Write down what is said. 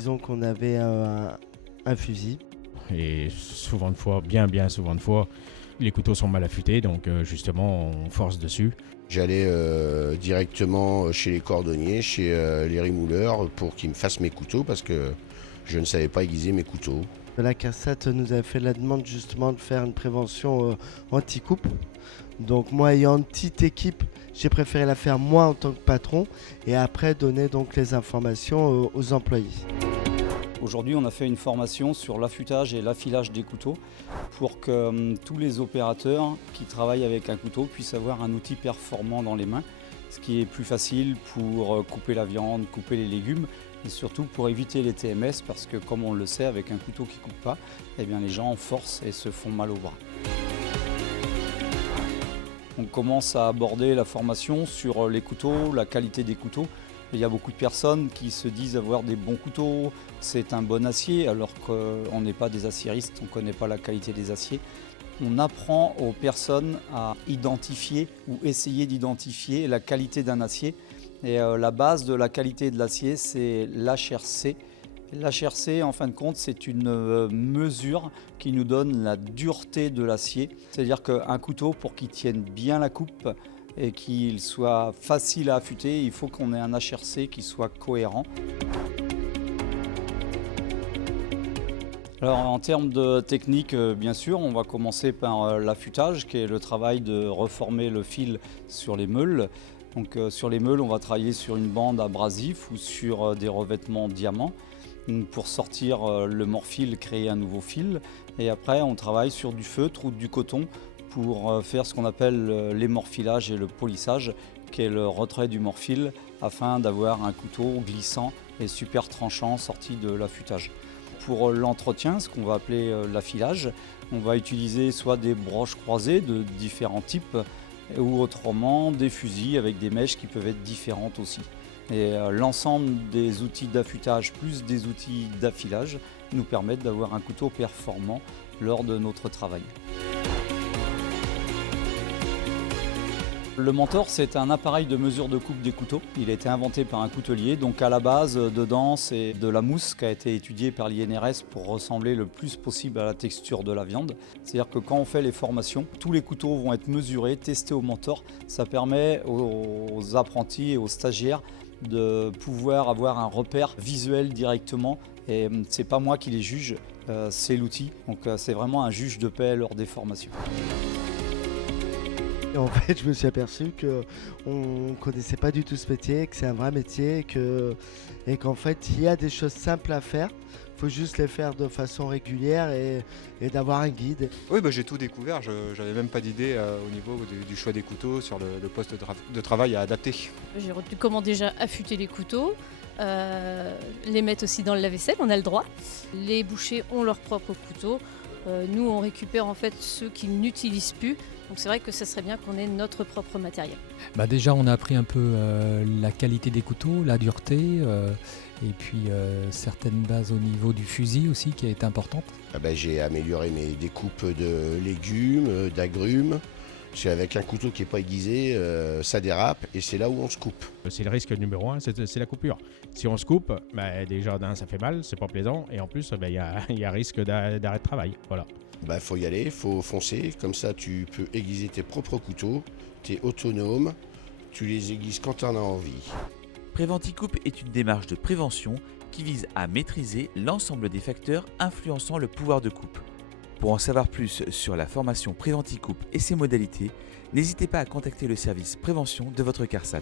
disons qu'on avait un fusil. Et souvent de fois, bien souvent de fois, les couteaux sont mal affûtés, donc justement on force dessus. J'allais directement chez les cordonniers, chez les rimouleurs pour qu'ils me fassent mes couteaux parce que je ne savais pas aiguiser mes couteaux. La CARSAT nous avait fait la demande justement de faire une prévention anti-coupe. Donc moi ayant une petite équipe, j'ai préféré la faire moi en tant que patron et après donner donc les informations aux employés. Aujourd'hui, on a fait une formation sur l'affûtage et l'affilage des couteaux pour que tous les opérateurs qui travaillent avec un couteau puissent avoir un outil performant dans les mains, ce qui est plus facile pour couper la viande, couper les légumes et surtout pour éviter les TMS parce que comme on le sait, avec un couteau qui ne coupe pas, eh bien, les gens forcent et se font mal au bras. On commence à aborder la formation sur les couteaux, la qualité des couteaux. Il y a beaucoup de personnes qui se disent avoir des bons couteaux, c'est un bon acier, alors qu'on n'est pas des aciéristes, on ne connaît pas la qualité des aciers. On apprend aux personnes à identifier ou essayer d'identifier la qualité d'un acier. Et la base de la qualité de l'acier, c'est l'HRC. L'HRC, en fin de compte, c'est une mesure qui nous donne la dureté de l'acier. C'est-à-dire qu'un couteau, pour qu'il tienne bien la coupe, et qu'il soit facile à affûter, il faut qu'on ait un HRC qui soit cohérent. Alors en termes de technique, bien sûr, on va commencer par l'affûtage, qui est le travail de reformer le fil sur les meules. Donc sur les meules, on va travailler sur une bande abrasif ou sur des revêtements diamants pour sortir le morfil, créer un nouveau fil. Et après, on travaille sur du feutre ou du coton pour faire ce qu'on appelle l'émorfilage et le polissage, qui est le retrait du morfil, afin d'avoir un couteau glissant et super tranchant sorti de l'affûtage. Pour l'entretien, ce qu'on va appeler l'affilage, on va utiliser soit des broches croisées de différents types, ou autrement des fusils avec des mèches qui peuvent être différentes aussi. Et l'ensemble des outils d'affûtage plus des outils d'affilage nous permettent d'avoir un couteau performant lors de notre travail. Le mentor, c'est un appareil de mesure de coupe des couteaux. Il a été inventé par un coutelier, donc à la base, dedans, c'est de la mousse qui a été étudiée par l'INRS pour ressembler le plus possible à la texture de la viande. C'est-à-dire que quand on fait les formations, tous les couteaux vont être mesurés, testés au mentor. Ça permet aux apprentis et aux stagiaires de pouvoir avoir un repère visuel directement. Et c'est pas moi qui les juge, c'est l'outil. Donc c'est vraiment un juge de paix lors des formations. Et en fait, je me suis aperçu qu'on ne connaissait pas du tout ce métier, que c'est un vrai métier et qu'en fait, il y a des choses simples à faire. Il faut juste les faire de façon régulière et d'avoir un guide. Oui, j'ai tout découvert. Je n'avais même pas d'idée au niveau du choix des couteaux sur le poste de travail à adapter. J'ai retenu comment déjà affûter les couteaux, les mettre aussi dans le lave-vaisselle, on a le droit. Les bouchers ont leur propre couteau. Nous, on récupère en fait ceux qu'ils n'utilisent plus. Donc c'est vrai que ça serait bien qu'on ait notre propre matériel. Déjà, on a appris un peu la qualité des couteaux, la dureté, et puis certaines bases au niveau du fusil aussi qui est importante. J'ai amélioré mes découpes de légumes, d'agrumes. Parce qu'avec un couteau qui n'est pas aiguisé, ça dérape et c'est là où on se coupe. C'est le risque numéro 1, c'est la coupure. Si on se coupe, déjà ça fait mal, c'est pas plaisant, et en plus il y a risque d'arrêt de travail. Voilà. Faut y aller, faut foncer, comme ça tu peux aiguiser tes propres couteaux, tu es autonome, tu les aiguises quand tu en as envie. Préventicoupe est une démarche de prévention qui vise à maîtriser l'ensemble des facteurs influençant le pouvoir de coupe. Pour en savoir plus sur la formation Préventicoupe et ses modalités, n'hésitez pas à contacter le service prévention de votre CARSAT.